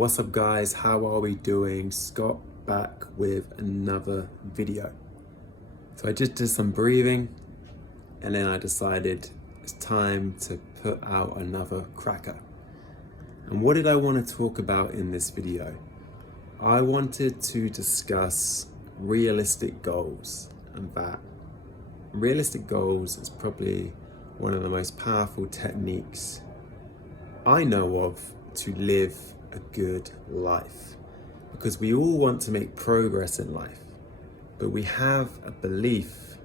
What's up guys, how are we doing? Scott back with another video. So I just did some breathing and then I decided it's time to put out another cracker. And what did I want to talk about in this video? I wanted to discuss realistic goals, and that realistic goals is probably one of the most powerful techniques I know of to live a good life, because we all want to make progress in life, but we have a belief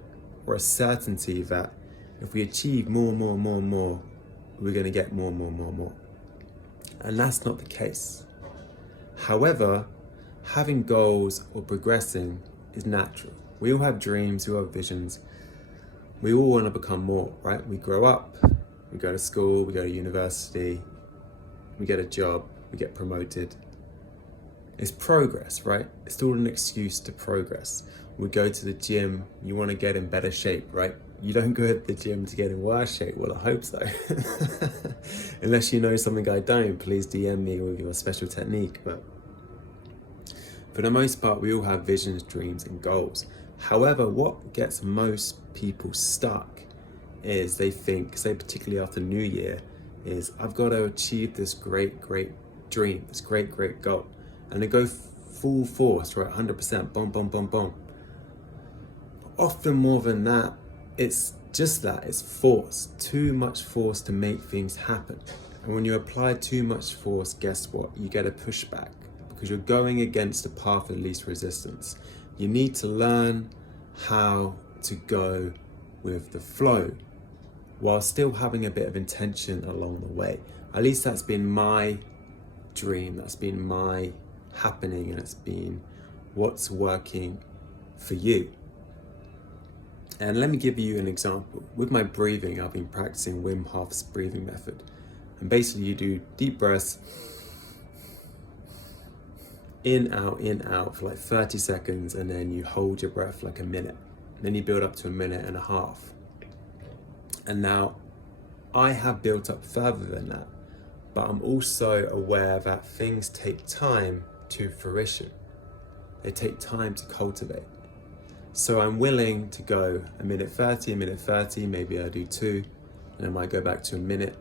or a certainty that if we achieve more, we're going to get more. And that's not the case. However, having goals or progressing is natural. We all have dreams, we all have visions. We all want to become more, right? We grow up, we go to school, we go to university, we get a job, we get promoted. It's progress, right? It's still an excuse to progress. We go to the gym, you want to get in better shape, right? You don't go to the gym to get in worse shape. Well, I hope so. Unless you know something I don't, please DM me with your special technique. But for the most part, we all have visions, dreams, and goals. However, what gets most people stuck is they think, say particularly after New Year, is I've got to achieve this great dream, this great goal. And they go full force, right? 100%, boom. Often more than that, it's just that, it's force. Too much force to make things happen. And when you apply too much force, guess what? You get a pushback, because you're going against the path of least resistance. You need to learn how to go with the flow while still having a bit of intention along the way. At least that's been my dream, that's been my happening, and it's been what's working for you. And let me give you an example. With my breathing, I've been practicing Wim Hof's breathing method. And basically you do deep breaths, in, out for like 30 seconds, and then you hold your breath like a minute. And then you build up to a minute and a half. And now I have built up further than that, but I'm also aware that things take time to fruition. They take time to cultivate. So I'm willing to go a minute 30, maybe I'll do 2, and I might go back to a minute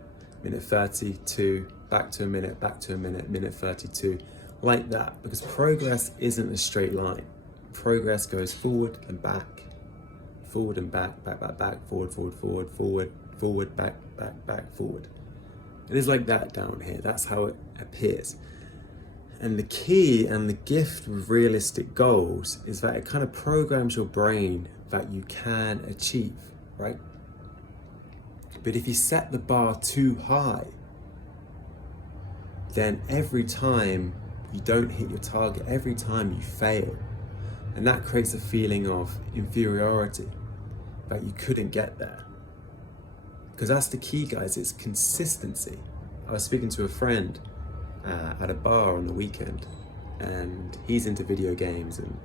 30, 2, back to a minute, minute 32, like that, because progress isn't a straight line. Progress goes forward and back, forward, back, forward. It is like that down here. That's how it appears. And the key and the gift with realistic goals is that it kind of programs your brain that you can achieve, right? But if you set the bar too high, then every time you don't hit your target, every time you fail, and that creates a feeling of inferiority, that you couldn't get there. Because that's the key, guys, it's consistency. I was speaking to a friend at a bar on the weekend, and he's into video games, and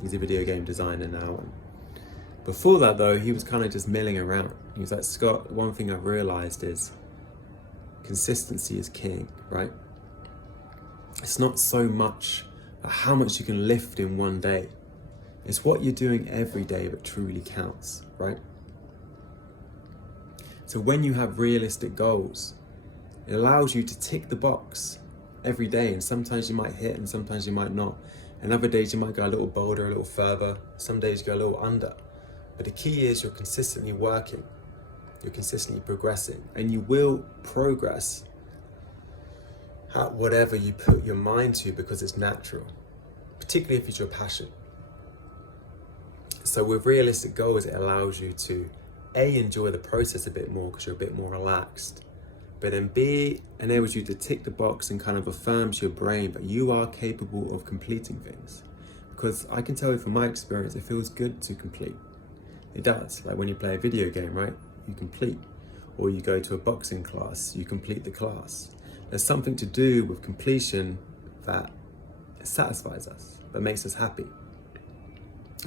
he's a video game designer now. And before that though, he was kind of just milling around. He was like, Scott, one thing I've realized is consistency is king, right? It's not so much how much you can lift in one day. It's what you're doing every day that truly counts, right? So when you have realistic goals, it allows you to tick the box every day, and sometimes you might hit and sometimes you might not. And other days you might go a little bolder, a little further. Some days you go a little under. But the key is you're consistently working, you're consistently progressing, and you will progress at whatever you put your mind to, because it's natural, particularly if it's your passion. So with realistic goals, it allows you to enjoy the process a bit more because you're a bit more relaxed, but then B, enables you to tick the box and kind of affirms your brain that you are capable of completing things. Because I can tell you from my experience, it feels good to complete. It does. Like when you play a video game, right? You complete. Or you go to a boxing class, you complete the class. There's something to do with completion that satisfies us, that makes us happy.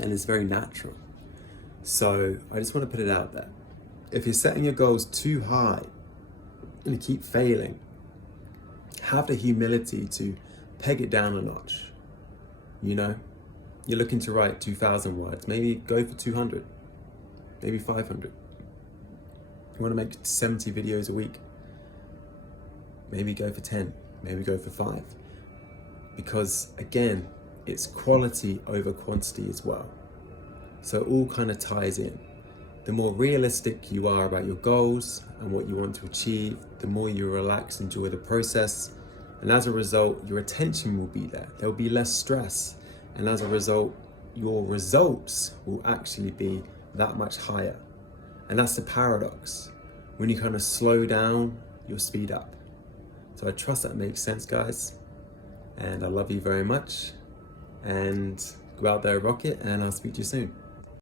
And it's very natural. So I just want to put it out there. If you're setting your goals too high and you keep failing, have the humility to peg it down a notch. You know, you're looking to write 2,000 words, maybe go for 200, maybe 500. You want to make 70 videos a week, maybe go for 10, maybe go for 5. Because again, it's quality over quantity as well. So it all kind of ties in. The more realistic you are about your goals and what you want to achieve, the more you relax, enjoy the process. And as a result, your attention will be there. There will be less stress. And as a result, your results will actually be that much higher. And that's the paradox. When you kind of slow down, you'll speed up. So I trust that makes sense, guys. And I love you very much. And go out there, rock it, and I'll speak to you soon.